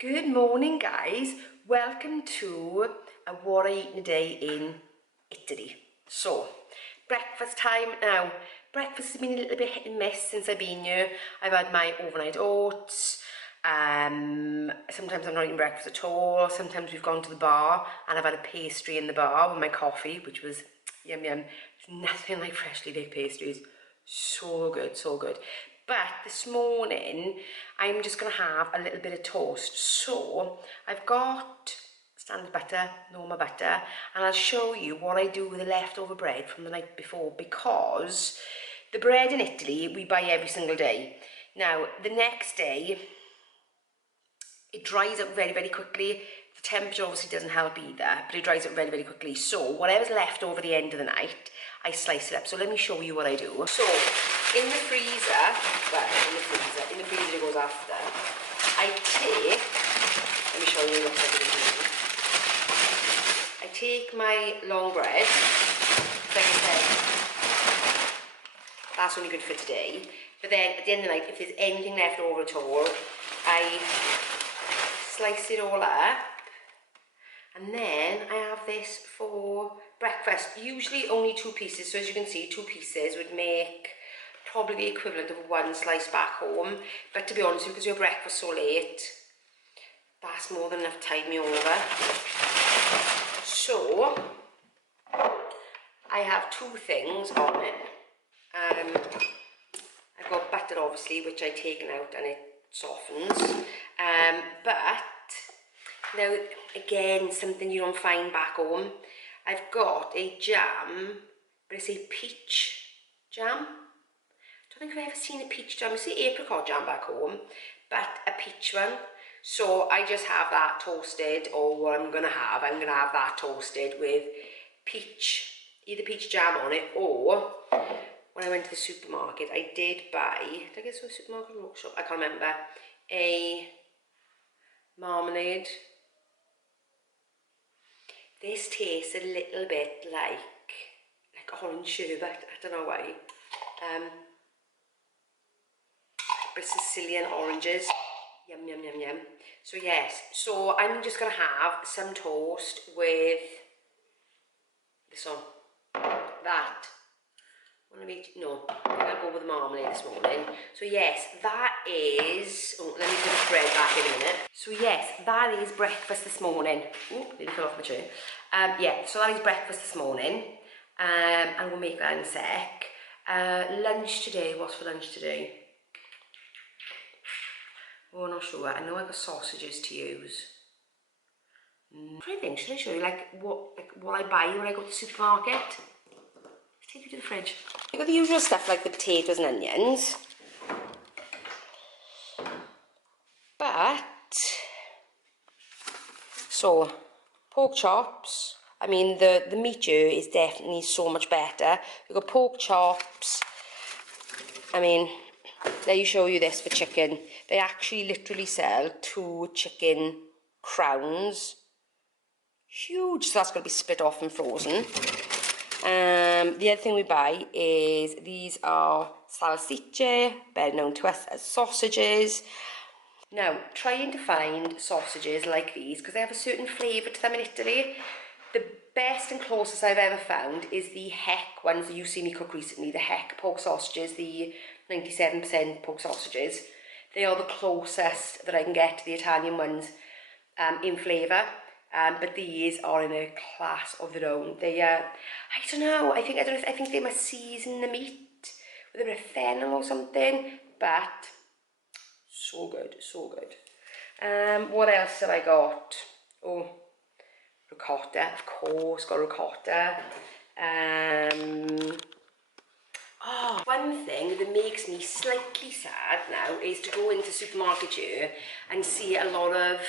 Good morning, guys. Welcome to a What I Eat in a Day in Italy. So, breakfast time now. Breakfast has been a little bit hit and miss since I've been here. I've had my overnight oats. Sometimes I'm not eating breakfast at all. Sometimes we've gone to the bar and I've had a pastry in the bar with my coffee, which was yum yum. There's nothing like freshly baked pastries. So good, so good. But this morning, I'm just going to have a little bit of toast. So, I've got standard butter, normal butter, and I'll show you what I do with the leftover bread from the night before, because the bread in Italy, we buy every single day. Now, the next day, it dries up very, very quickly. The temperature obviously doesn't help either, but it dries up very, very quickly. So, whatever's left over the end of the night, I slice it up. So let me show you what I do. So, in the freezer it goes after, I take, let me show you what it looks like. I take my long bread, like I said, that's only good for today. But then at the end of the night, if there's anything left over at all, I slice it all up. And then I have this for breakfast, usually only 2 pieces. So as you can see, 2 pieces would make probably the equivalent of 1 slice back home. But to be honest, because your breakfast so late, that's more than enough to tide me over. So, I have 2 things on it. I've got butter obviously, which I've taken out and it softens. But now, again, something you don't find back home. I've got a jam, but it's a peach jam. I don't think I've ever seen a peach jam. I see apricot jam back home, but a peach one. So I just have that toasted, or what I'm going to have that toasted with peach, either peach jam on it, or when I went to the supermarket, I did buy, did I get some supermarket or workshop? I can't remember, a marmalade. This tastes a little bit like orange sherbet, I don't know why. But Sicilian oranges, yum yum yum yum. So yes, so I'm just gonna have some toast with this one, that. No, I'm gonna go with the marmalade this morning. So yes, that is, oh, let me put the bread back in a minute. So yes, that is breakfast this morning. Oh, nearly fell off my chair. Yeah, so that is breakfast this morning. And we'll make that in a sec. Lunch today, what's for lunch today? Oh, I'm not sure. I know I got sausages to use. I'm trying to think, should I show you what I buy when I go to the supermarket? Let's take you to the fridge. You've got the usual stuff like the potatoes and onions. But, so, pork chops. I mean, the meat here is definitely so much better. We've got pork chops. I mean, let me show you this for chicken. They actually literally sell 2 chicken crowns. Huge, so that's going to be split off and frozen. The other thing we buy is, these are salsicce, better known to us as sausages. Now, trying to find sausages like these, because they have a certain flavour to them in Italy. The best and closest I've ever found is the Heck ones that you've seen me cook recently, the Heck pork sausages, the 97% pork sausages. They are the closest that I can get to the Italian ones in flavour. But these are in a class of their own. They, I don't know, I think they must season the meat with a bit of fennel or something, but so good, so good. What else have I got? Oh, ricotta, of course, got ricotta. One thing that makes me slightly sad now is to go into supermarket here and see a lot of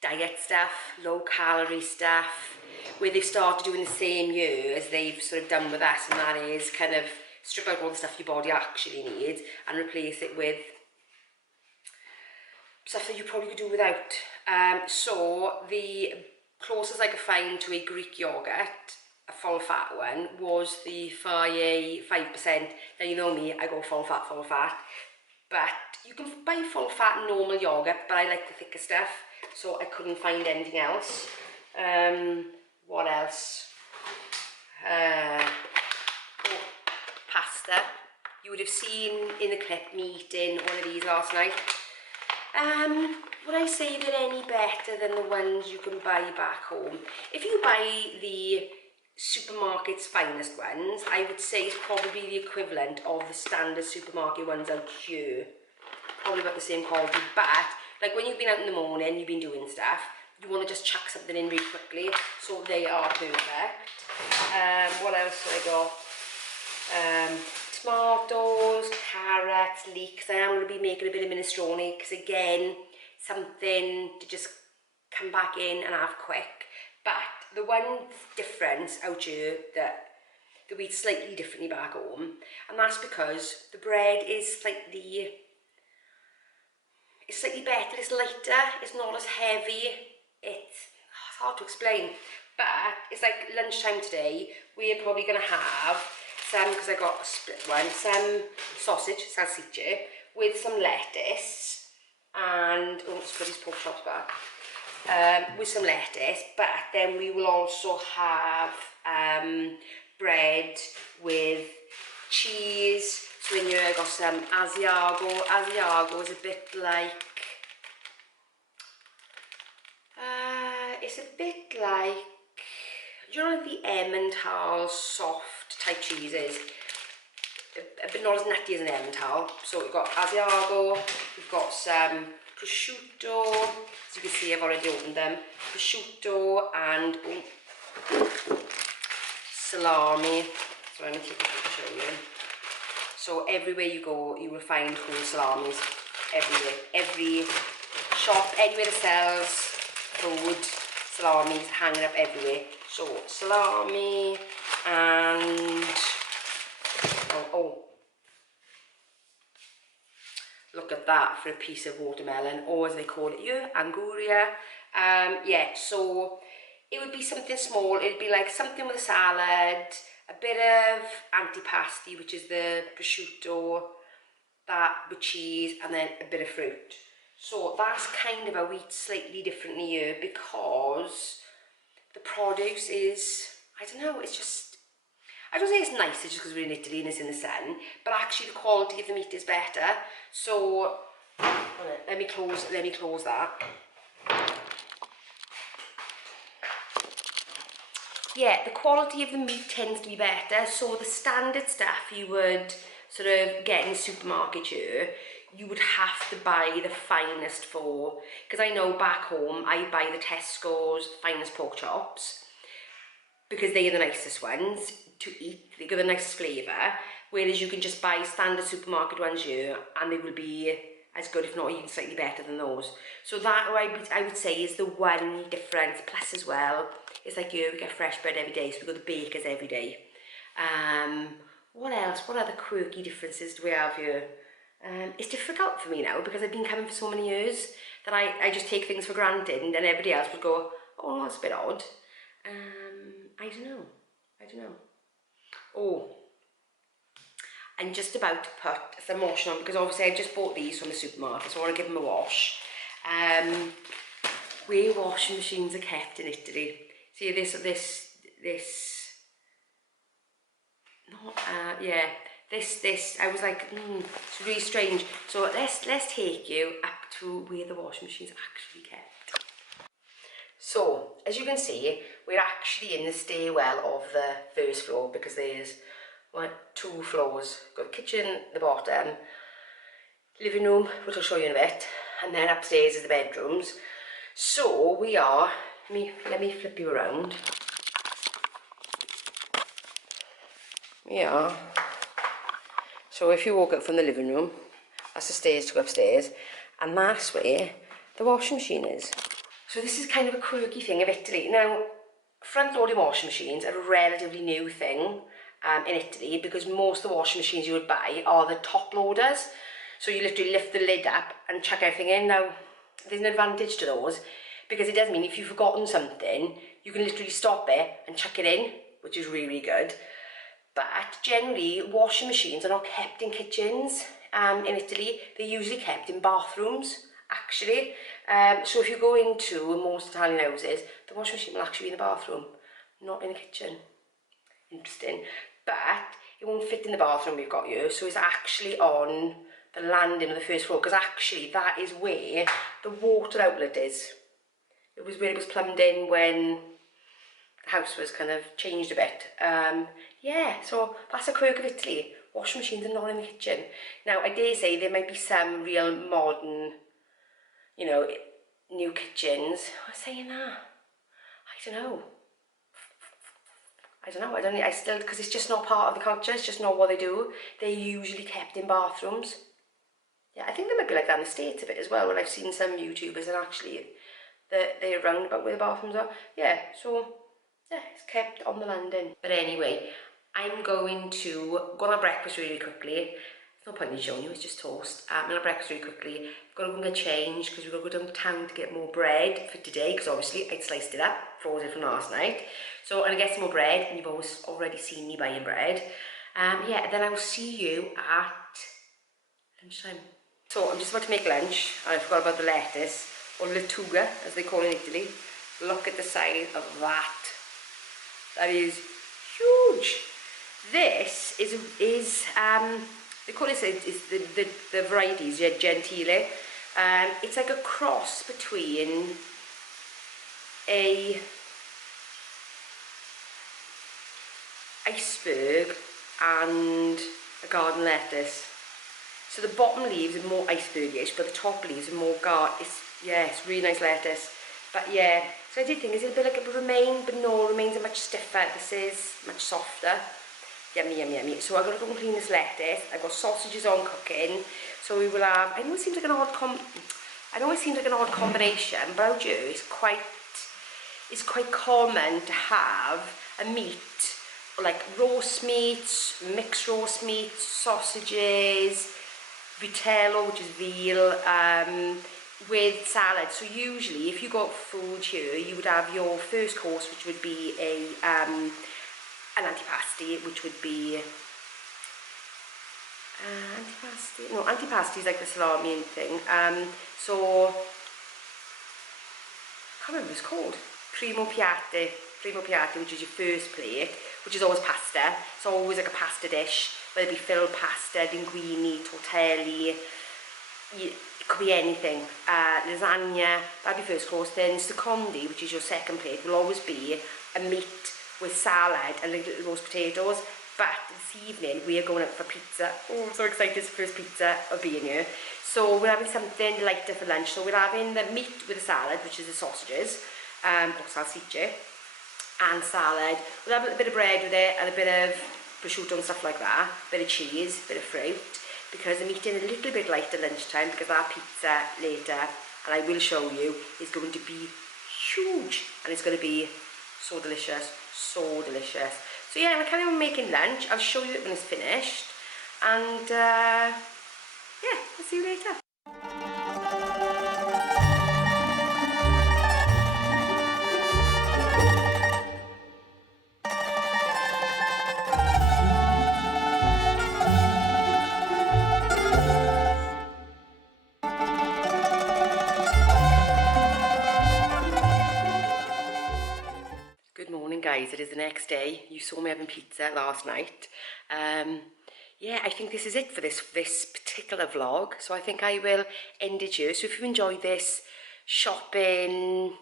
diet stuff, low calorie stuff, where they've started doing the same year as they've sort of done with us, and that is kind of strip out all the stuff your body actually needs and replace it with stuff that you probably could do without. So the closest I could find to a Greek yogurt, a full fat one, was the Fage 5%. Now you know me, I go full fat, full fat. But you can buy full fat normal yogurt, but I like the thicker stuff, so I couldn't find anything else. What else? Pasta. You would have seen in the clip me eating one of these last night. Would I say they're any better than the ones you can buy back home? If you buy the supermarket's finest ones, I would say it's probably the equivalent of the standard supermarket ones out here. Probably about the same quality, but like when you've been out in the morning, you've been doing stuff, you want to just chuck something in really quickly, so they are perfect. What else have I got? Tomatoes, carrots, leeks. I am going to be making a bit of minestrone, because again, something to just come back in and have quick. But the one difference out here that we eat slightly differently back home, and that's because the bread is slightly better, it's lighter, it's not as heavy, it's hard to explain, but it's like lunchtime today, we're probably going to have some, because I got a split one, some sausage, salsiccia, with some lettuce, and, oh, let's put these pork chops back, with some lettuce, but then we will also have bread with cheese. So in here I got some Asiago. Asiago is a bit like, it's a bit like, you know, the Emmental soft type cheeses, but not as nutty as an Emmental. So we've got Asiago, we've got some prosciutto, as you can see I've already opened them, prosciutto and salami. So let me take a picture of you. So everywhere you go, you will find whole salamis everywhere. Every shop, anywhere that sells food, salamis hanging up everywhere. So salami and oh, look at that for a piece of watermelon, or as they call it here, anguria. Yeah, so it would be something small. It'd be like something with a salad, a bit of antipasti, which is the prosciutto, that with cheese, and then a bit of fruit. So that's kind of how we eat slightly differently here, because the produce is, I don't know, it's just, I don't say it's nice, it's just because we're in Italy and it's in the sun, but actually the quality of the meat is better. So let me close that. Yeah, the quality of the meat tends to be better. So the standard stuff you would sort of get in the supermarket here, you would have to buy the finest for, because I know back home I buy the Tesco's finest pork chops, because they are the nicest ones to eat, they give the nicest flavour, whereas you can just buy standard supermarket ones here and they will be as good, if not even slightly better than those. So that I would say is the one difference. Plus as well, it's like here we get fresh bread every day, so we go to bakers every day. What else? What other quirky differences do we have here? It's difficult for me now, because I've been coming for so many years that I just take things for granted, and then everybody else would go, oh, that's a bit odd. I don't know. Oh, I'm just about to put some lotion on, because obviously I just bought these from the supermarket, so I want to give them a wash. Where washing machines are kept in Italy. See this, I was like, it's really strange. So let's take you up to where the washing machine's actually kept. So, as you can see, we're actually in the stairwell of the first floor, because there's two floors. Got the kitchen, the bottom, living room, which I'll show you in a bit, and then upstairs is the bedrooms. So we are, let me flip you around. We are, so if you walk up from the living room, that's the stairs to go upstairs, and that's where the washing machine is. So this is kind of a quirky thing of Italy. Now, front-loading washing machines are a relatively new thing in Italy, because most of the washing machines you would buy are the top loaders. So you literally lift the lid up and chuck everything in. Now, there's an advantage to those, because it does mean if you've forgotten something, you can literally stop it and chuck it in, which is really, really good. But generally, washing machines are not kept in kitchens. in Italy, they're usually kept in bathrooms, actually. So if you go into most Italian houses, the washing machine will actually be in the bathroom, not in the kitchen. Interesting. But it won't fit in the bathroom we've got here, so it's actually on the landing of the first floor, because actually that is where the water outlet is. It was where it was plumbed in when the house was kind of changed a bit. Yeah, so that's a quirk of Italy. Washing machines are not in the kitchen. Now, I dare say there might be some real modern, you know, new kitchens. I'm saying that. I don't know. I still, because it's just not part of the culture, it's just not what they do. They're usually kept in bathrooms. Yeah, I think they might be like that in the States a bit as well, where I've seen some YouTubers and actually they're around about where the bathrooms are. Yeah, so yeah, it's kept on the landing. But anyway, I'm going to go on a breakfast really quickly. There's no point in showing you, it's just toast. I'm going to breakfast really quickly. I've got to go and get changed because we've got to go down to town to get more bread for today, because obviously I'd sliced it up, froze it from last night. So I'm going to get some more bread, and you've already seen me buying bread. Yeah, then I will see you at lunchtime. So I'm just about to make lunch, and I forgot about the lettuce, or letuga as they call it in Italy. Look at the size of that. That is huge. This is they call this, it's the varieties, yeah, gentile. It's like a cross between a iceberg and a garden lettuce. So the bottom leaves are more icebergish, but the top leaves are more it's really nice lettuce. But yeah, so I did think, is it a bit like a romaine? But no, romaines are much stiffer. This is much softer. Yummy, yummy, yummy. So I've got to go and clean this lettuce. I've got sausages on cooking. So we will have, I know it seems like an odd combination, but out here it's quite common to have a meat, like roast meats, mixed roast meats, sausages, vitello, which is veal, with salad. So usually if you got food here, you would have your first course, which would be an antipasti, which would be antipasti is like the salami thing. So I can't remember what it's called. Primo piatti, which is your first plate, which is always pasta. It's always like a pasta dish, whether it be filled pasta, linguine, tortelli, it could be anything. Lasagna, that'd be first course. Then secondi, which is your second plate, will always be a meat with salad and little roast potatoes. But this evening we are going out for pizza. Oh, I'm so excited, it's the first pizza of being here. So we're having something lighter for lunch. So we're having the meat with the salad, which is the sausages, or salsicce, and salad. We'll have a little bit of bread with it and a bit of prosciutto and stuff like that, a bit of cheese, a bit of fruit, because I'm eating a little bit lighter lunchtime because our pizza later, and I will show you, is going to be huge, and it's going to be so delicious, so delicious. So yeah, we're kind of making lunch. I'll show you it when it's finished, and yeah, I'll see you later. Good morning, guys. It is the next day. You saw me having pizza last night. Yeah, I think this is it for this particular vlog. So I think I will end it here. So if you enjoyed this shopping,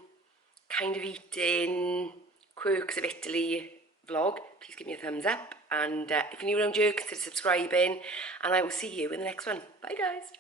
kind of eating, quirks of Italy vlog, please give me a thumbs up. And if you're new around here, consider subscribing. And I will see you in the next one. Bye, guys.